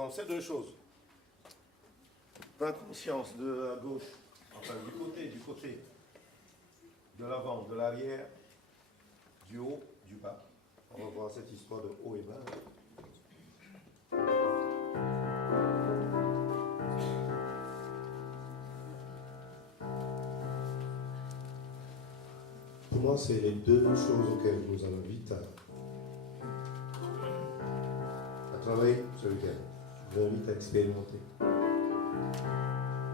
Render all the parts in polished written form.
Donc, c'est deux choses. Prendre conscience de la gauche, enfin du côté de l'avant, de l'arrière, du haut, du bas. On va voir cette histoire de haut et bas. Pour moi, c'est les deux choses auxquelles je vous invite à travailler ce week-end. Je vous invite à expérimenter.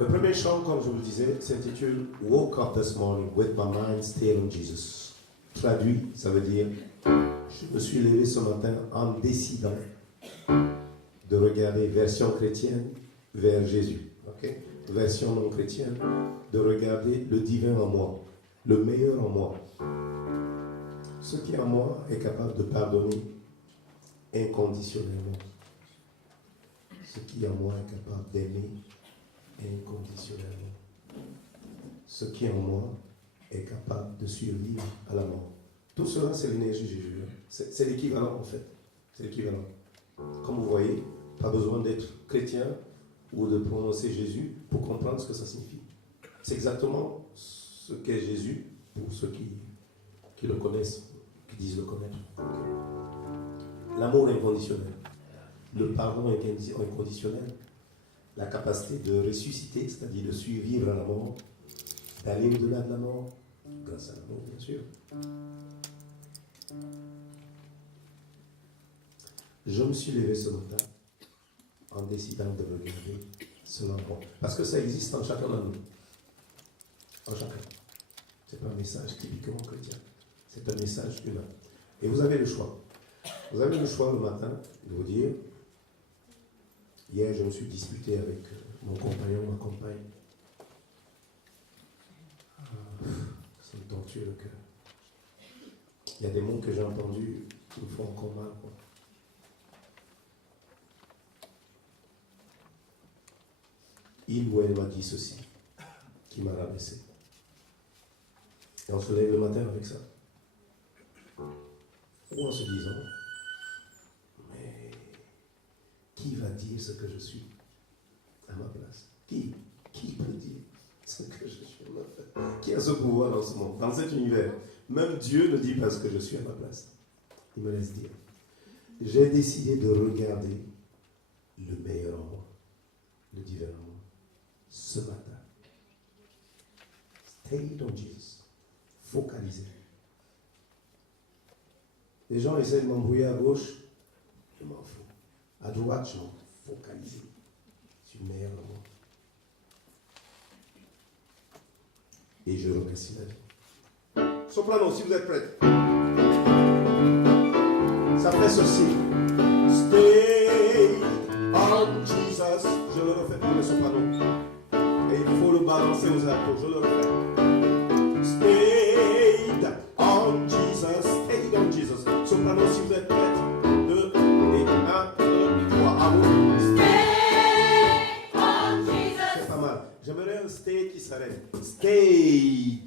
Le premier chant, comme je vous le disais, s'intitule Woke up this morning with my mind stayed on Jesus. Traduit, ça veut dire je me suis levé ce matin en décidant de regarder, version chrétienne, vers Jésus. Okay? Version non chrétienne, de regarder le divin en moi, le meilleur en moi. Ce qui en moi est capable de pardonner inconditionnellement. Ce qui en moi est capable d'aimer inconditionnellement. Ce qui en moi est capable de survivre à la mort. Tout cela, c'est l'énergie de Jésus. C'est l'équivalent, en fait. C'est l'équivalent. Comme vous voyez, pas besoin d'être chrétien ou de prononcer Jésus pour comprendre ce que ça signifie. C'est exactement ce qu'est Jésus pour ceux qui le connaissent, qui disent le connaître. L'amour inconditionnel, le pardon inconditionnel, la capacité de ressusciter, c'est-à-dire de survivre à la mort, d'aller au-delà de la mort, grâce à l'amour, bien sûr. Je me suis levé ce matin en décidant de regarder cela en moi. Parce que ça existe en chacun de nous. En chacun. Ce n'est pas un message typiquement chrétien. C'est un message humain. Et vous avez le choix. Vous avez le choix le matin de vous dire, hier je me suis disputé avec mon compagnon, ma compagne. Ça me torture le cœur. Il y a des mots que j'ai entendus qui me font encore mal. Quoi. Il ou elle m'a dit ceci, qui m'a rabaissé. Et on se lève le matin avec ça. Ou en se disant, mais qui va dire ce que je suis à ma place? Qui peut dire ce que je suis à ma place? Qui a ce pouvoir dans ce monde, dans cet univers? Même Dieu ne dit pas ce que je suis à ma place. Il me laisse dire. J'ai décidé de regarder le meilleur en moi, le divin en moi, ce matin. Stay on Jesus. Focalisé. Les gens essaient de m'embrouiller à gauche, je m'en fous. À droite, je m'en fous. Focalisé. Je suis le meilleur en moi. Et je remercie la vie. Soprano, si vous êtes prêts. Ça fait ceci. Stay on Jesus. Je le refais pour le soprano. Et il faut le balancer aux altos. Je le refais. Stay on Jesus. Stay on Jesus. Soprano, si vous êtes prêts. 2 et 1, 2, 3. À vous. Stay on Jesus. C'est pas mal. J'aimerais un stay qui s'arrête. Stay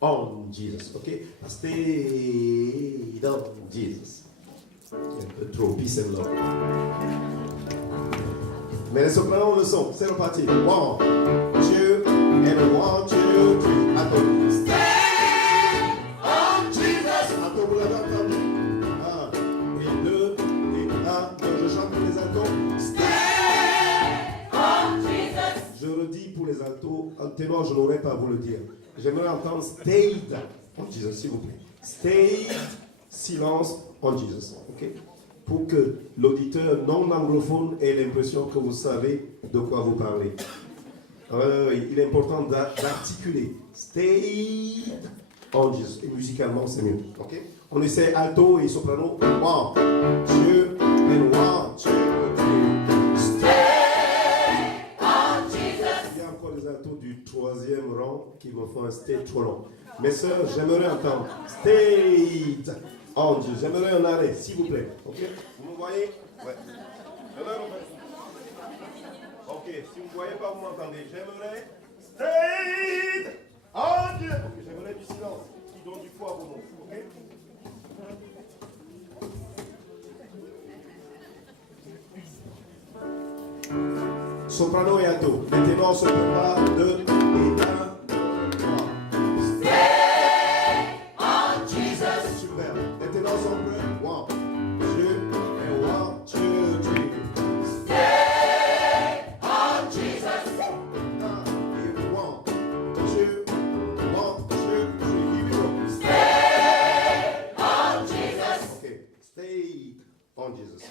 on Jesus. Ok? Stay on Jesus. Un peu trop. Peace and love. Mais les sopranos le sont. C'est reparti. 1, 2, and 1, 2, 3. Attends. Stay on Jesus. Attends, vous l'avez entendu. 1 et 2 et 1. Je chante pour les altos. Stay on Jesus. Je redis pour les altos. En ténor, je n'aurais pas à vous le dire. J'aimerais entendre stayed on Jesus, s'il vous plaît. Stayed, silence on Jesus. Ok? Pour que l'auditeur non anglophone ait l'impression que vous savez de quoi vous parlez. Il est important d'articuler. Stayed on Jesus. Et musicalement, c'est mieux. Ok? On essaie alto et soprano. 1, 2, and 1, 2, 3. Stay on Jesus. Il y a encore des altos du 3e rang qui me font un stay trop long. Mes sœurs, j'aimerais entendre stayed on Jesus. J'aimerais un arrêt, s'il vous plaît. Ok? Vous me voyez? Ouais. Ok, si vous ne voyez pas, vous m'entendez. J'aimerais stayed on Jesus. Ok, j'aimerais du silence qui donne du poids à vos mots. Ok? Soprano et alto. Les ténors se préparent 2 et 1, 2, 3. Stay on Jesus. Super. Les ténors sont prêts. 1, 2, et 1, 2, 3. Stay on Jesus. 1 et 1, 2, 1, 2, 3. Here we go. Stay on Jesus. Ok. Stay on Jesus.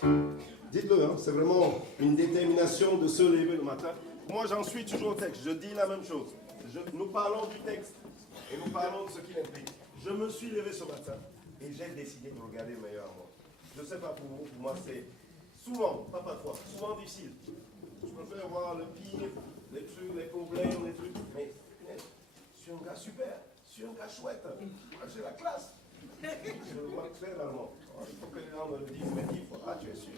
Dites-le, hein, c'est vraiment une détermination de se lever le matin. Moi, j'en suis toujours au texte. Je dis la même chose. Nous parlons du texte et nous parlons de ce qu'il implique. Je me suis levé ce matin et j'ai décidé de regarder le meilleur à moi. Je ne sais pas pour vous, pour moi, c'est souvent, pas parfois, souvent difficile. Je préfère voir le pire, les trucs, les problèmes, les trucs. Mais je suis un gars super, je suis un gars chouette. Moi, j'ai la classe. Je le vois très rarement. Il faut que les gens me le disent, mais 10 fois. Ah, tu es sûr?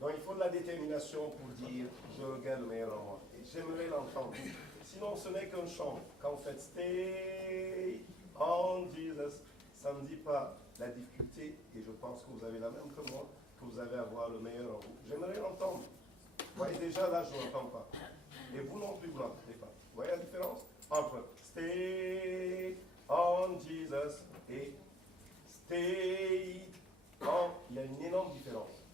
Donc il faut de la détermination pour dire je regarde le meilleur en moi. Et j'aimerais l'entendre. Sinon ce n'est qu'un chant. Quand vous faites Stay on Jesus, ça ne dit pas la difficulté, et je pense que vous avez la même que moi, que vous avez à voir le meilleur en vous. J'aimerais l'entendre. Vous voyez déjà là je ne l'entends pas. Et vous non plus vous n'entendez pas. Vous voyez la différence entre Stay on Jesus et Stay on. Il y a une énorme différence.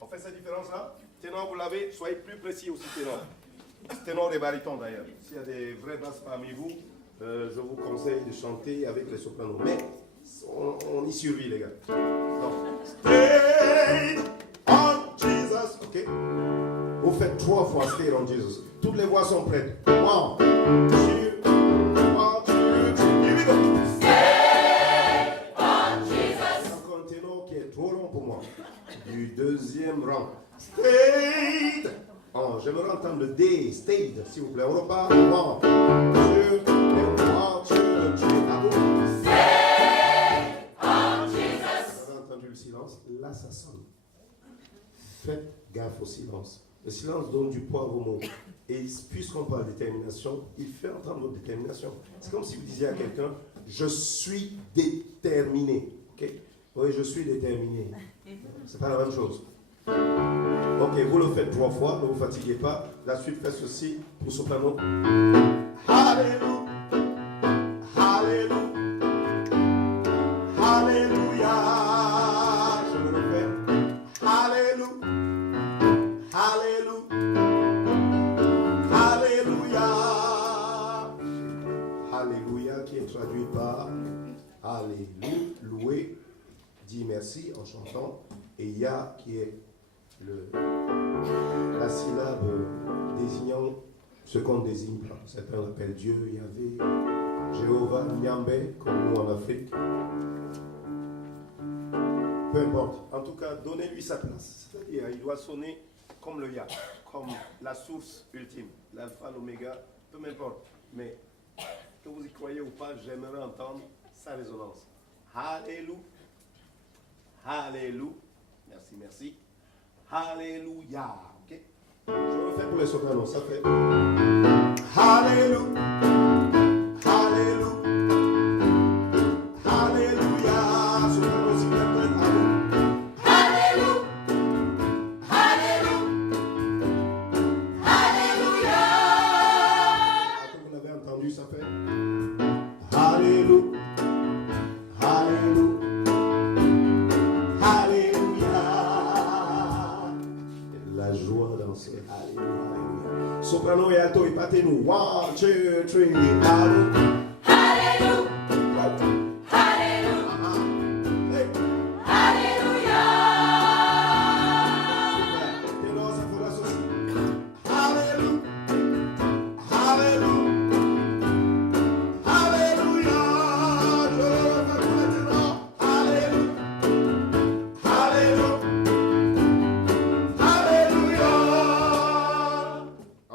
On fait cette différence-là. Ténor, vous l'avez, soyez plus précis aussi, ténor. Ténor et baryton d'ailleurs. S'il y a des vrais basses parmi vous, je vous conseille de chanter avec les sopranos. Mais on y survit, les gars. Donc, Stay on Jesus. Ok? Vous faites 3 fois Stay on Jesus. Toutes les voix sont prêtes. 1, 2, 1, 2, 3. Here we go. Stay on Jesus. Encore un ténor qui est trop long pour moi. Du deuxième rang. Stayed. Oh, j'aimerais entendre le D. Stayed, s'il vous plaît. On repart. 1, 2, 1, 2, 3. À vous. Stay on Jesus. On a entendu le silence. Là, ça sonne. Faites gaffe au silence. Le silence donne du poids à vos mots. Et puisqu'on parle de détermination, il fait entendre votre détermination. C'est comme si vous disiez à quelqu'un, je suis déterminé. Ok? Oui, je suis déterminé. C'est pas la même chose. Ok, vous le faites 3 fois, ne vous fatiguez pas. La suite fait ceci pour soprano. Alléluia. Alléluia. Alléluia. Je le refais. Alléluia. Alléluia. Alléluia. Alléluia qui est traduit par Alléluia, louer, dit merci en chantant, et Ya qui est la syllabe désignant ce qu'on désigne pas. Certains l'appellent Dieu, Yahvé, Jéhovah, Nyambé, comme nous en Afrique. Peu importe. En tout cas, donnez-lui sa place. C'est-à-dire, il doit sonner comme le Ya, comme la source ultime, l'alpha, l'oméga, peu m'importe. Mais que vous y croyez ou pas, j'aimerais entendre sa résonance. Alléluia. Alléluia. Merci, merci. Alléluia. Ok? Je le fais pour les sopranos, ça fait. Alléluia. Alléluia. Alléluia. Sopranos, s'il vous plaît. Alléluia. Alléluia. Alléluia. Comme vous l'avez entendu, ça fait. Alléluia. Alléluia. Alléluia. La joie dans ce Alléluia. Soprano et alto, épatez-nous. 1, 2, 3. Alléluia. Alléluia. Alléluia. Hey. Alléluia. Super. Ténor, ça faut l'associer. Alléluia. Alléluia. Alléluia. Je le fais pour les ténors. Alléluia. Alléluia. Alléluia.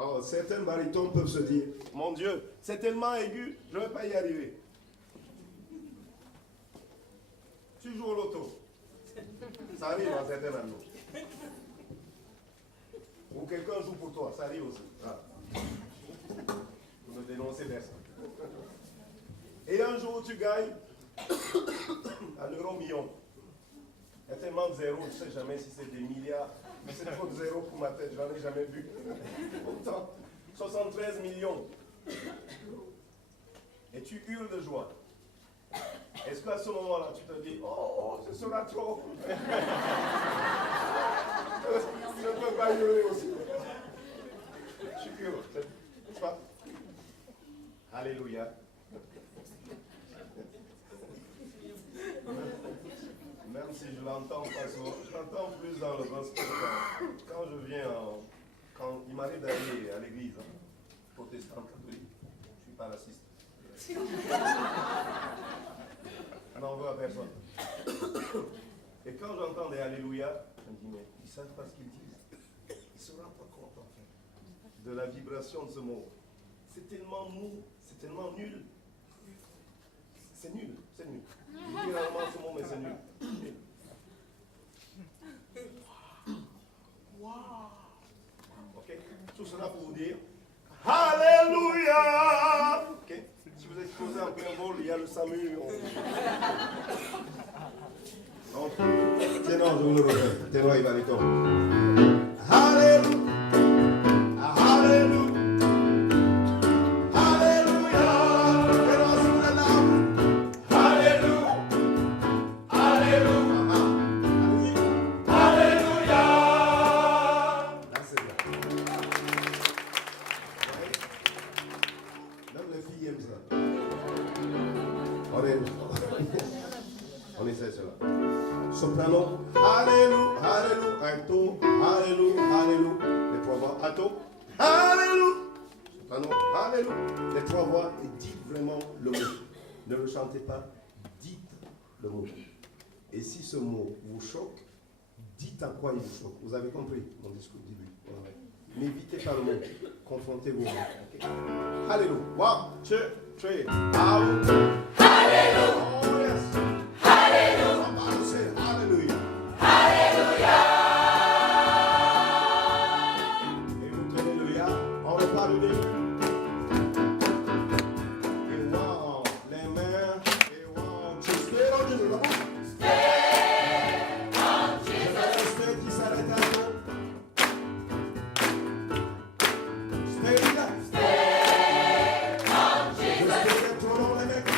Oh, certains barytons peuvent se dire, mon Dieu, c'est tellement aigu, je ne vais pas y arriver. Tu joues au loto. Ça arrive à certains d'entre nous. Ou quelqu'un joue pour toi, ça arrive aussi. Ah. Vous me dénoncez personne. Et un jour tu gagnes un euro million. Il y a tellement de zéros, je ne sais jamais si c'est des milliards. Mais c'est trop de zéros pour ma tête, je n'en ai jamais vu. Pourtant, 73 millions. Et tu hurles de joie. Est-ce qu'à ce moment-là, tu te dis, oh, ce sera trop. Je ne peux pas hurler aussi. Tu hurles, n'est-ce pas? Alléluia. Même si je l'entends pas souvent, je l'entends plus dans le gospel. Quand je viens, quand il m'arrive d'aller à l'église, protestante, catholique, je ne suis pas raciste. On n'en veut à personne. Et quand j'entends des Alléluia, je me dis, mais ils ne savent pas ce qu'ils disent. Ils ne se rendent pas compte, en fait, de la vibration de ce mot. C'est tellement mou, c'est tellement nul. C'est nul, c'est nul. Je dis rarement ce mot, mais c'est nul. Nul. Wow. Ok? Tout cela pour vous dire Alléluia! Ok? Si vous êtes posé en plein vol, il y a le SAMU. Ténor, je vous le remets. Ténor, il va les tomber. Alléluia! Alléluia! On essaie cela. Soprano, Alléluia, Alléluia, alto, Alléluia, Alléluia. Les trois voix, alto, Alléluia. Soprano, Alléluia. Les trois voix et dites vraiment le mot. Ne le chantez pas, dites le mot. Et si ce mot vous choque, dites à quoi il vous choque. Vous avez compris mon discours du début. N'évitez pas le mot. Confrontez-vous. Okay. Alléluia. 1, 2, 3. Alléluia. Oh yes. Alléluia. Somebody say Alléluia. Alléluia. Et vous tenez le ya. On repart le début. Et wow, les mains. Et wow, just stay on Jesus. Stay on Jesus. Stay qui s'arrête à nous. Stay là. Stay on Jesus. Stay trop long les mecs.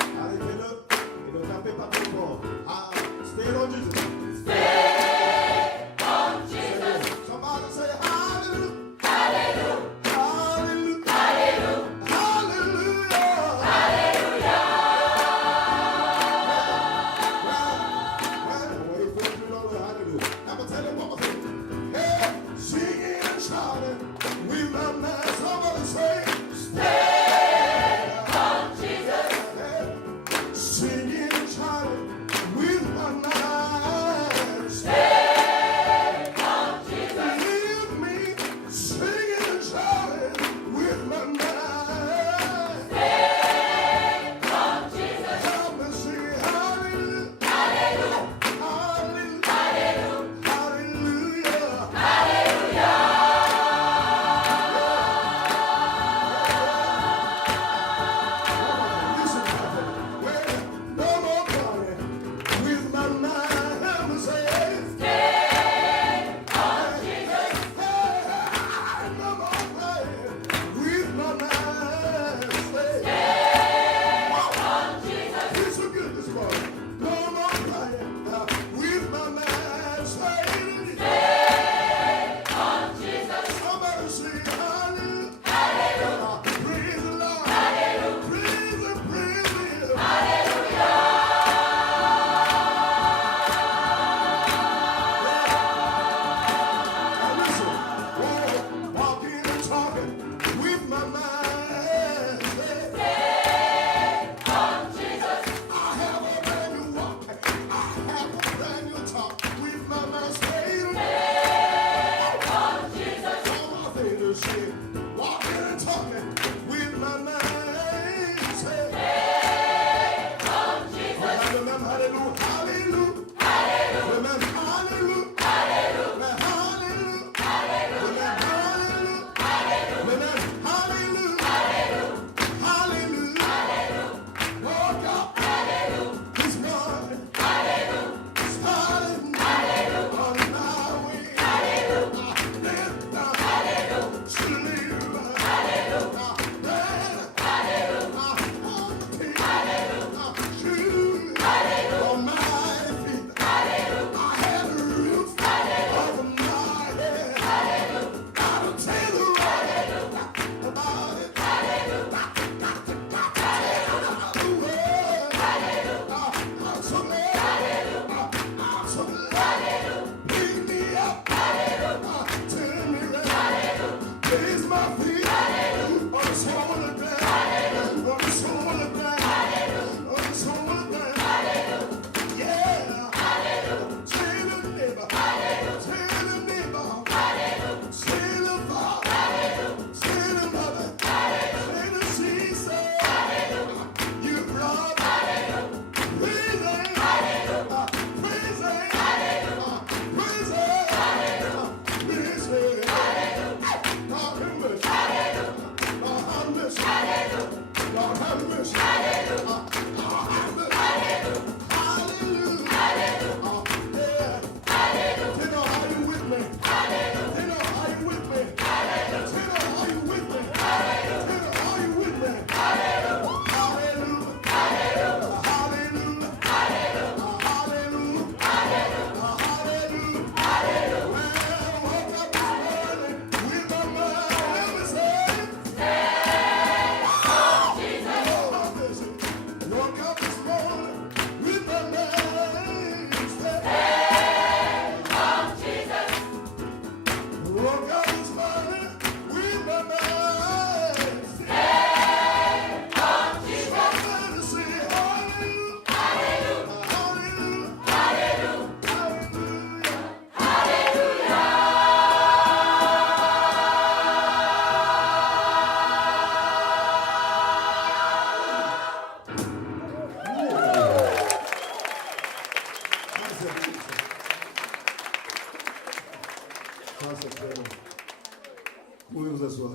Vous pouvez vous asseoir.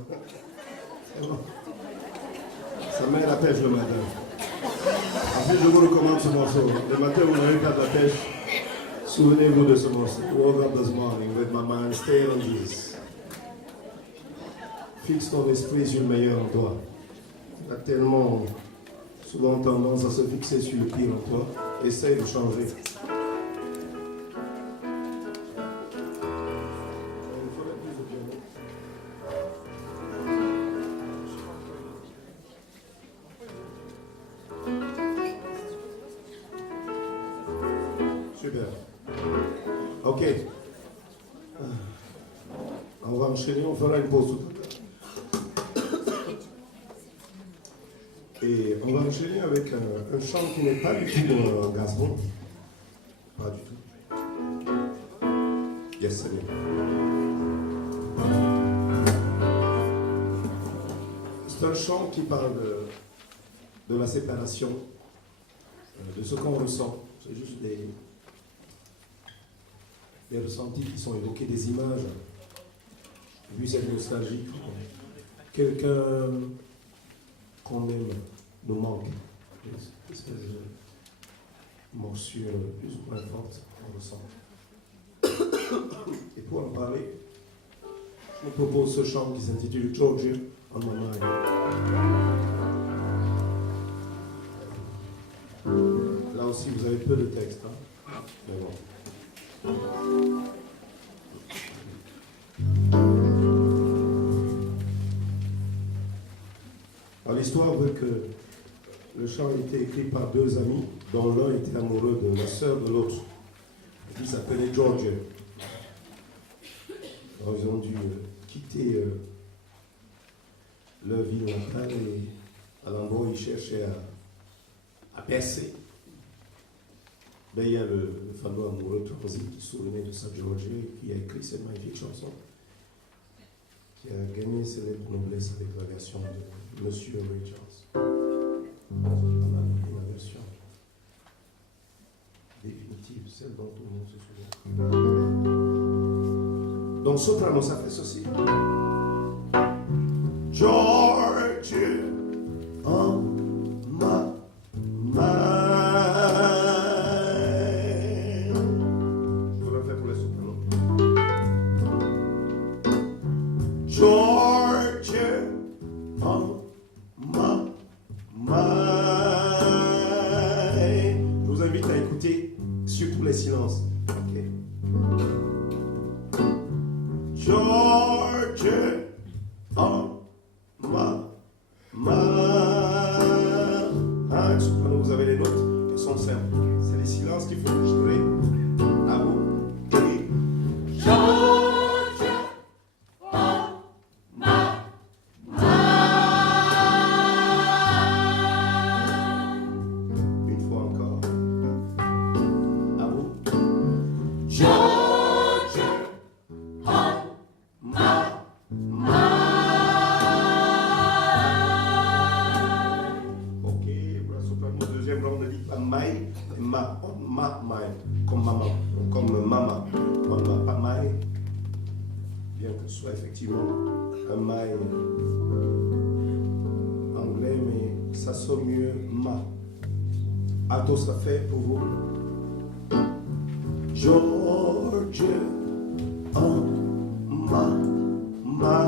Ça met la pêche le matin. Ensuite, je vous recommande ce morceau. Le matin, vous n'avez pas de la pêche. Souvenez-vous de ce morceau. Woke up this morning with my mind stayed on Jesus. Fixe ton esprit sur le meilleur en toi. Tu as tellement souvent tendance à se fixer sur le pire en toi. Essaye de changer. Super. Ok. On va enchaîner, on fera une pause tout à l'heure. Et on va enchaîner avec un chant qui n'est pas du tout un gospel. Pas du tout. Yes, c'est bien. C'est un chant qui parle de la séparation, de ce qu'on ressent. C'est juste des ressentis qui sont évoqués, des images. Vu cette nostalgie, quelqu'un qu'on aime nous manque. Une espèce de morsure plus ou moins forte qu'on ressent. Et pour en parler, je vous propose ce chant qui s'intitule Georgia on my mind. Là aussi, vous avez peu de texte, hein? Mais bon. Alors, l'histoire veut que le chant a été écrit par deux amis, dont l'un était amoureux de la sœur de l'autre. Il s'appelait Georgia. Alors, ils ont dû quitter leur ville natale et à l'endroit où ils cherchaient à percer. Ben, il y a le fameux amoureux Transit qui se souvenait de sa Georgia et qui a écrit cette magnifique chanson qui a gagné célèbre noblesse avec la version de Monsieur Ray Charles. On a la version définitive, celle dont tout le monde se souvient. Donc soprano, ça fait ceci. Georgia on my mind. Je le fais pour les sopranos. Georgia on my mind. Je vous invite à écouter surtout les silences. Okay. Georgia on my mind. Soprano, vous avez les notes, elles sont simples. C'est les silences qu'il faut enregistrer. À vous. Et Georgia on my mind. une fois encore. À vous. Georgia on my mind. Ok, voilà, soprano, deuxième round de dit pas my, ma, on my mind, comme maman, comme maman, on my, pas my, bien que ce soit effectivement un my anglais, mais ça sonne mieux ma. Alto, ça fait pour vous. Georgia on my mind.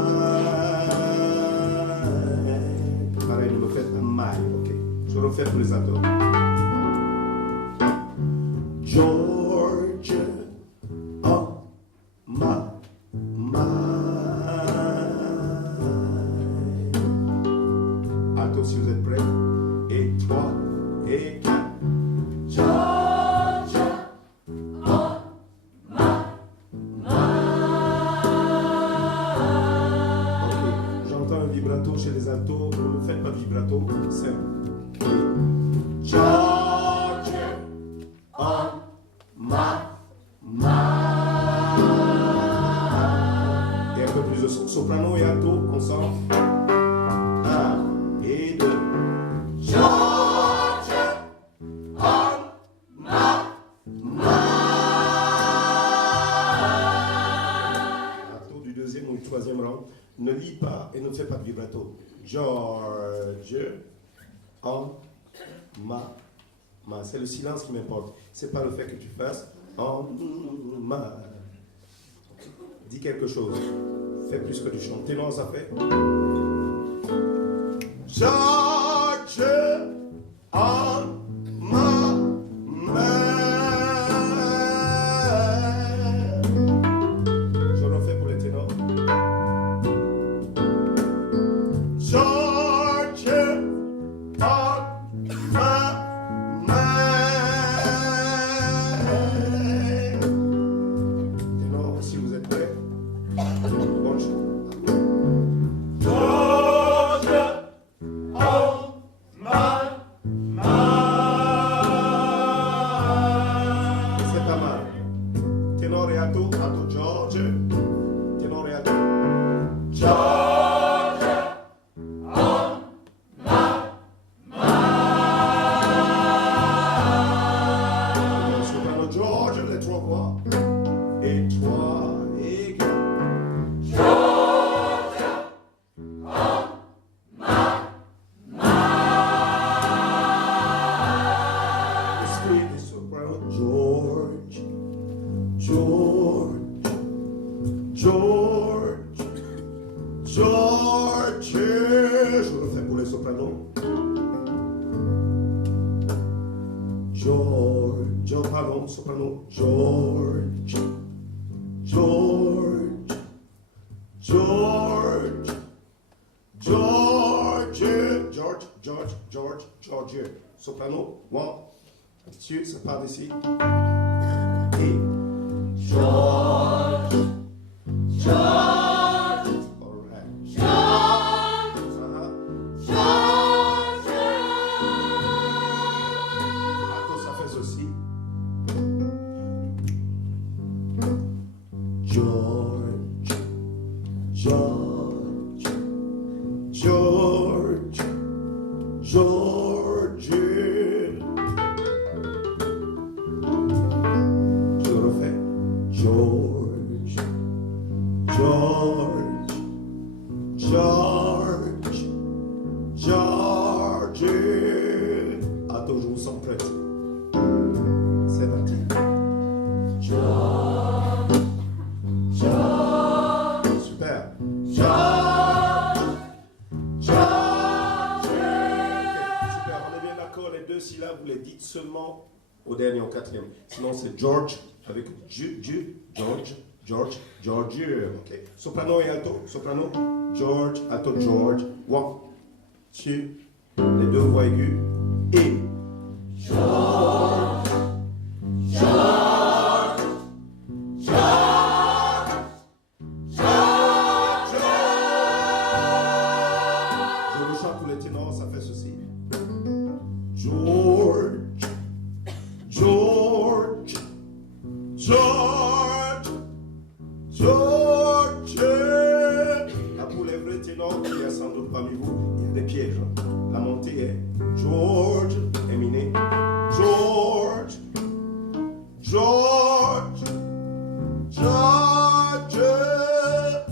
Pareil, vous le faites un my, ok. Je le refais pour les ados. Georgia on my mind. Alto, si vous êtes prêts. Et 3, et Simple. George on my mind. Et un peu plus de son. Soprano et alto, ensemble. 1 et 2. George on my mind. Alto du deuxième ou du troisième rang. Ne lis pas et ne fais pas de vibrato. George on ma. C'est le silence qui m'importe. C'est pas le fait que tu fasses en ma. Dis quelque chose. Fais plus que tu chantes. Ténor, ça fait. George en ma main. Je le fais pour les ténors. George en ma ténor, si vous êtes prêts. Bonne chance. C'est pas mal. Ténor et alto, alto George. Ténor et alto. George on my mind. Soprano George, les trois voix. Et trois et quatre. George on my mind. Esprit et soprano George. George. George. George. Je le fais pour les sopranos. George. Pardon, soprano. George. George. George. George. George. George. George. George. Soprano. One. Dessus, ça part d'ici. Et. George. George. All right. George. George. Alto, ça fait ceci. George. George. George. George. Je le refais. George. George. George. George. Attends, je vous sens prête. C'est parti. George. George. Super. George. George. Ok, super. On est bien d'accord. Les deux syllabes, vous les dites seulement au dernier, au quatrième. Sinon, c'est George avec George, George, George. Ok. Soprano et alto. Soprano, George, alto, George. One, two. Les deux voix aiguës. Et. George. George. George. George. Je le chante pour les ténors, ça fait ceci. George. George. George. George. Là, pour les vrais ténors, il y a sans doute parmi vous, il y a des pièges. La montée est George, Eminé. George. George. George.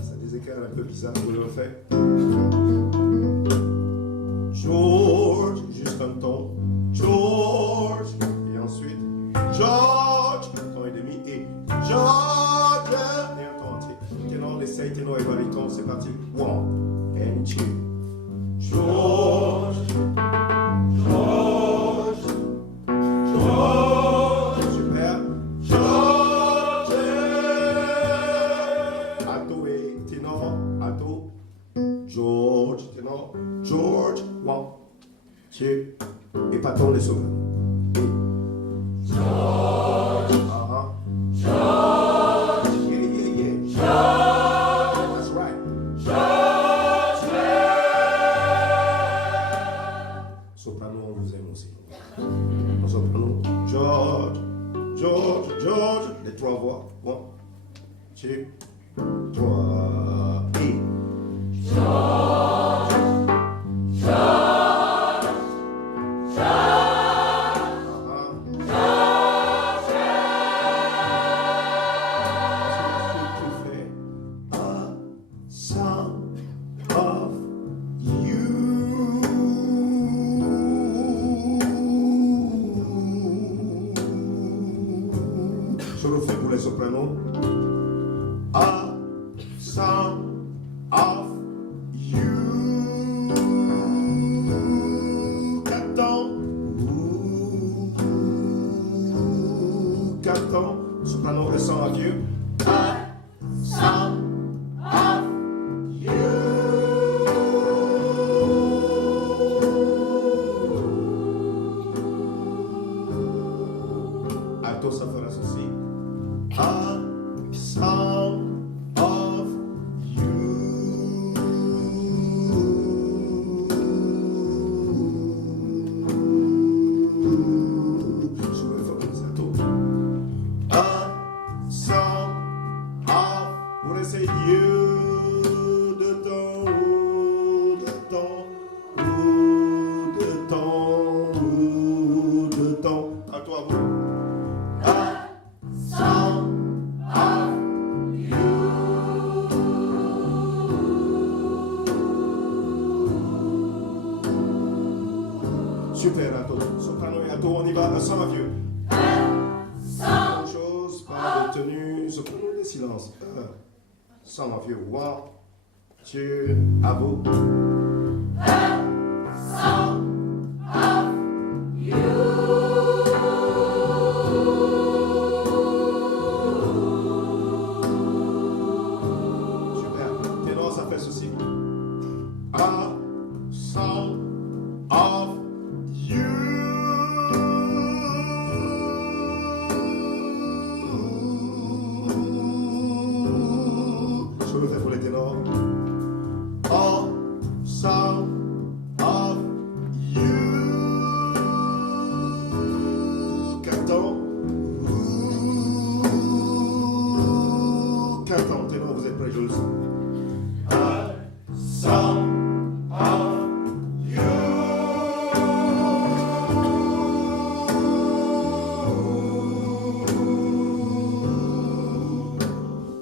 C'est des écarts un peu bizarres, vous le refaites. George, juste un ton. George. Et ensuite, George, un ton et demi. Et George. Et un ton entier. Ténor, l'essaye, ténor et baryton, c'est parti. One and two. George. George. George. Super. George. Alto et ténor. Alto. George. Ténor. George. One. Two. Et patron les sopranos. George. George. Yeah. George. That's right. George. George, George, George. Les trois voix. 1, 2, 3 et. George, George, Je le fais pour les sopranos. A song of you. Captain. Soprano, a song of you. A song of you. Alto, ça fera ceci. A song of you. Je vais faire comme ça, tout. A song of, vous laissez you de temps, de temps, de temps, de temps. À toi, vous. A song of you. Super, Alto. Soprano et alto, on y va. A song of you. Même chose, pas de tenue. Soprano et silence. Song of you. 1, 2, à vous. Super. Ténor, ça fait ceci. A song of you. Je le fais pour les ténors. A song of you. Canton. Canton. Ténor, vous êtes prêts, je le sens. A song of you.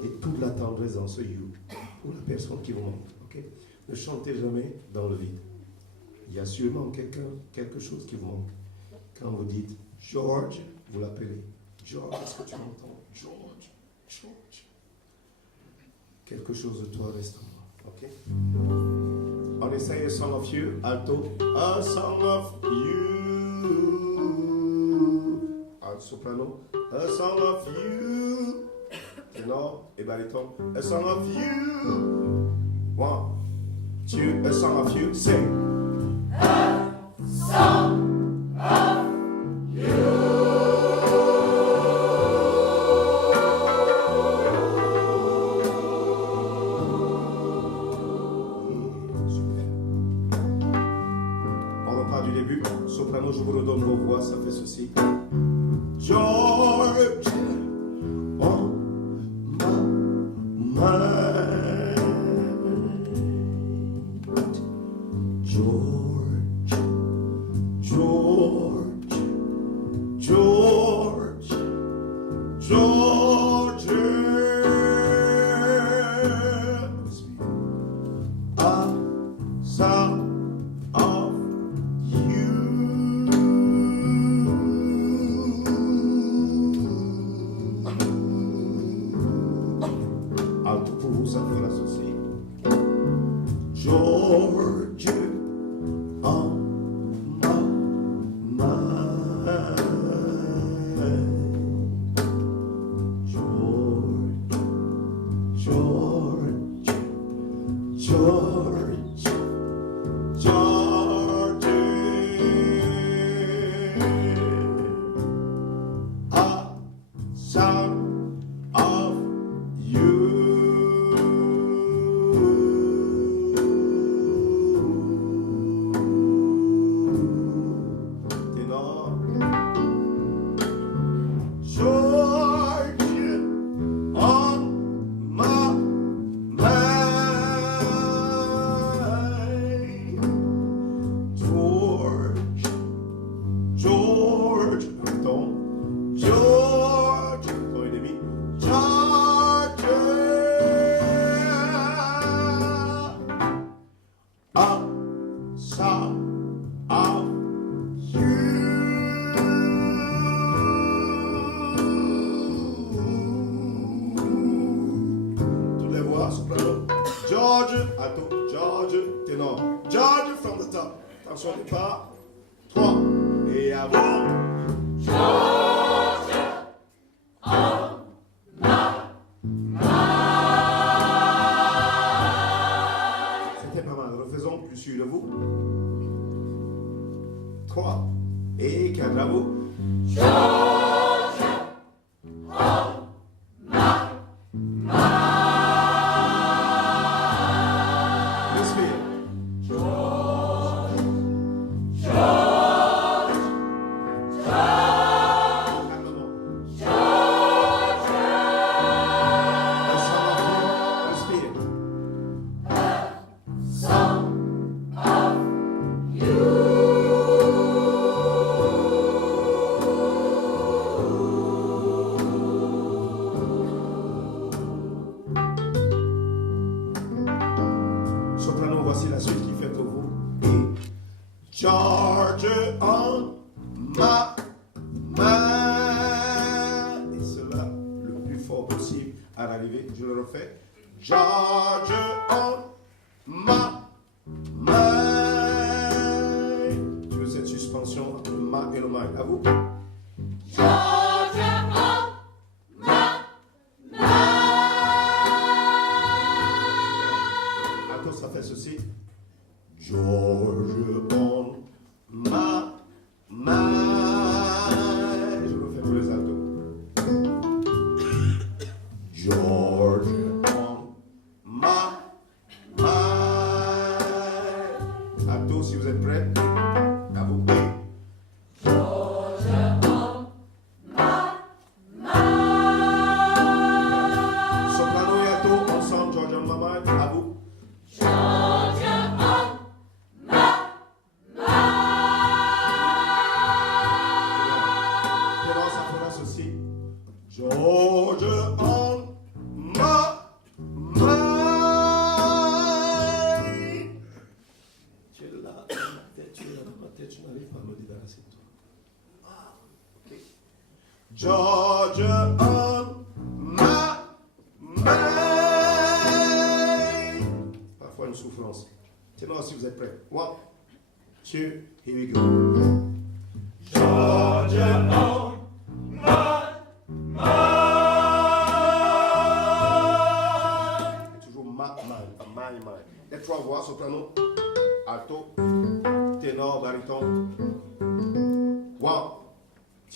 Et toute la tendresse dans ce you pour la personne qui vous manque. Ok? Ne chantez jamais dans le vide. Il y a sûrement quelque chose qui vous manque. Quand vous dites George, vous l'appelez. George, est-ce que tu m'entends? George, George. Quelque chose de toi reste en moi. Ok? On essaye a song of you, alto. A song of you. Alto, soprano. A song of you. Ténor et baryton. A song of you. 1, 2, a song of you. Sing. Super. On repart du début. Soprano, je vous redonne vos voix, ça fait ceci. George, on my mind. George, George, George, George. A song of you. Alto pour vous, ça fera ceci. George, on my mind. George, ton George, ton et demi, George, outside of you. Toutes les voix, soprano. George, alto, George, ténor. George from the top. Attention, départ. 3. Et à vous. C'était pas mal. Refaisons plus sûr de vous. 3. Et 4 à vous. Respire. Calmement. Respire. Soprano, voici la suite qui fait pour vous. Et George on my mind. Et cela le plus fort possible à l'arrivée. Je le refais. George on my mind. Tu veux cette suspension entre le ma et le mind. À vous. Alto, ça fait ceci. George on my mind. Je le fais pour les altos. George on my mind. Alto, si vous êtes prêts. À vous. Soprano et alto, ensemble, George on my mind. À vous. Ténor, ça fera ceci. George on my mind. Tu es là, dans ma tête, tu es là dans ma tête, je n'arrive pas à me débarrasser de toi. Ah, ok. George on my mind. Parfois une souffrance. Ténor, si vous êtes prêts. 1, 2, here we go. George on toujours my mind. Les 3 voix, soprano, alto, ténor, baryton. 1,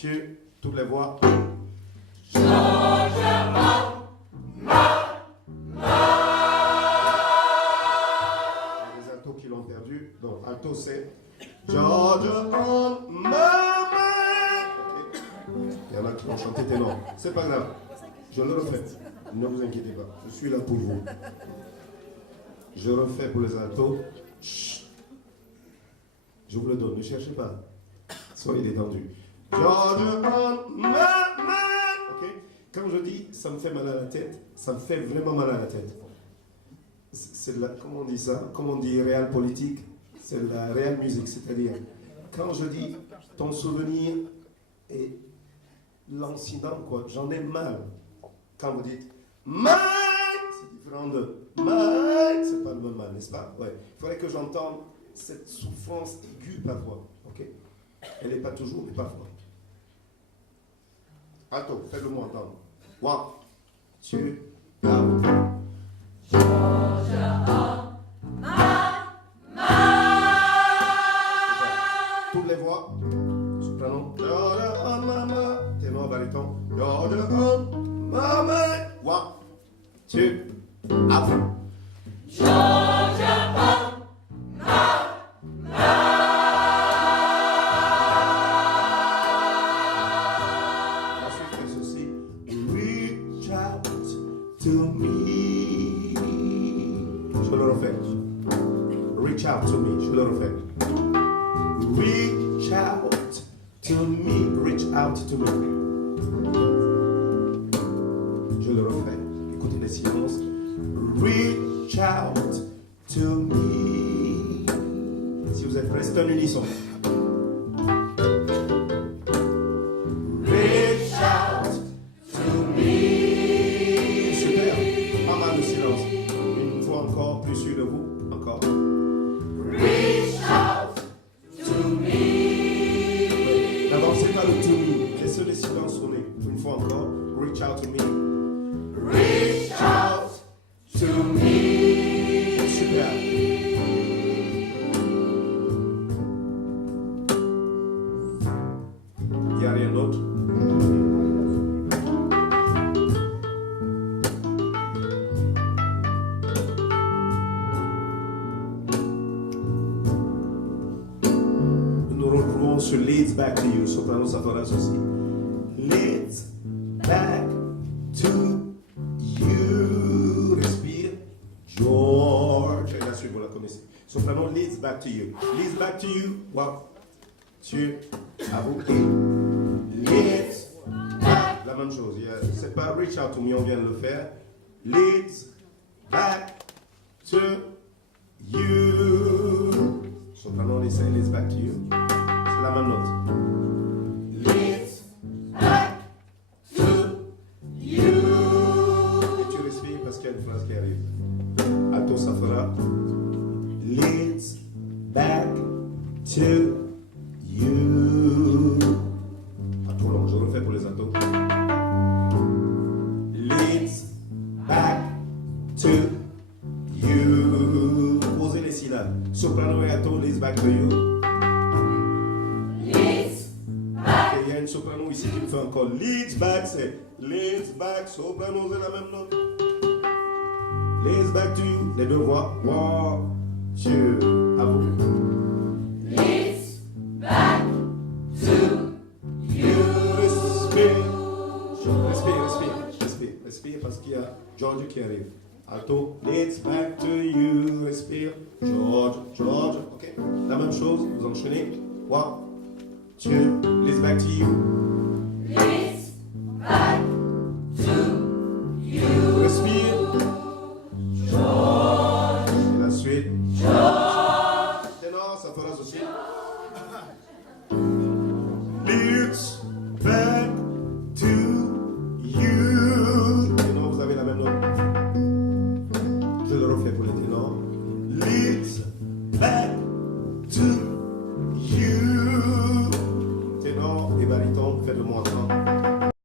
2, toutes les voix. Les altos qui l'ont perdu. Donc, alto, c'est George on my mind. Ok. Il y en a qui vont chanter ténor. C'est pas grave. Je le refais. Ne vous inquiétez pas. Je suis là pour vous. Je refais pour les altos. Chut. Je vous le donne. Ne cherchez pas. Soyez détendus. George on my mind. Ok. Quand je dis ça me fait mal à la tête, ça me fait vraiment mal à la tête. C'est de la, comment on dit ça? Comment on dit réel politique? C'est de la réelle musique, c'est-à-dire quand je dis ton souvenir est lancinant, quoi, j'en ai mal. Quand vous dites mal, c'est différent de mal, c'est pas le même mal, n'est-ce pas? Ouais. Il faudrait que j'entende cette souffrance aiguë parfois, ok? Elle n'est pas toujours, mais parfois. Attends, faites-le-moi entendre. 1, 2, 3. Toutes les voix. Soprano. Ténor, baryton. 1, 2, up. La suite fait ceci. Reach out to me. Je le refais. Reach out to me. Je le refais. Reach out to me, reach out to me. Je le refais. Écoutez les silences. Reach out to me. Si vous êtes prêts, c'est un unisson. Reach out to me. Super. Pas mal de silence. Une fois encore, plus sûr de vous. Encore. Reach out to me. D'abord, c'est pas le to me. Laissez les silences sonner. Une fois encore. Reach out to me. Reach out to me. Super. Il n'y a rien d'autre. Nous retrouvons sur Leads Back to You. Soprano, ça fera ceci. Leads back to you. Respire. George. Et la suite, vous la connaissez. Soprano, leads back to you. Leads back to you. Wow. Sur à vous. Leads back. La même chose. C'est pas reach out to me, on vient de le faire. Leads back to you. Soprano, on essaie. Leads back to you. C'est la même note. Leads back to you. Et tu respires parce qu'il y a une phrase qui arrive. Alto, ça fera. Leads back to you. Pas trop long, je refais pour les altos. Leads back to you. Posez les syllabes. Soprano et alto, leads back to you. Leads back. Et il y a une soprano ici qui me fait encore leads back, c'est leads back, soprano, c'est la même note. Leads back to you, les deux voix. One, two, à vous. Leads back to you. Respire parce qu'il y a George qui arrive. Alto, leads back to you, respire. George, ok. La même chose, vous enchaînez. One, two, leads back to you. Leads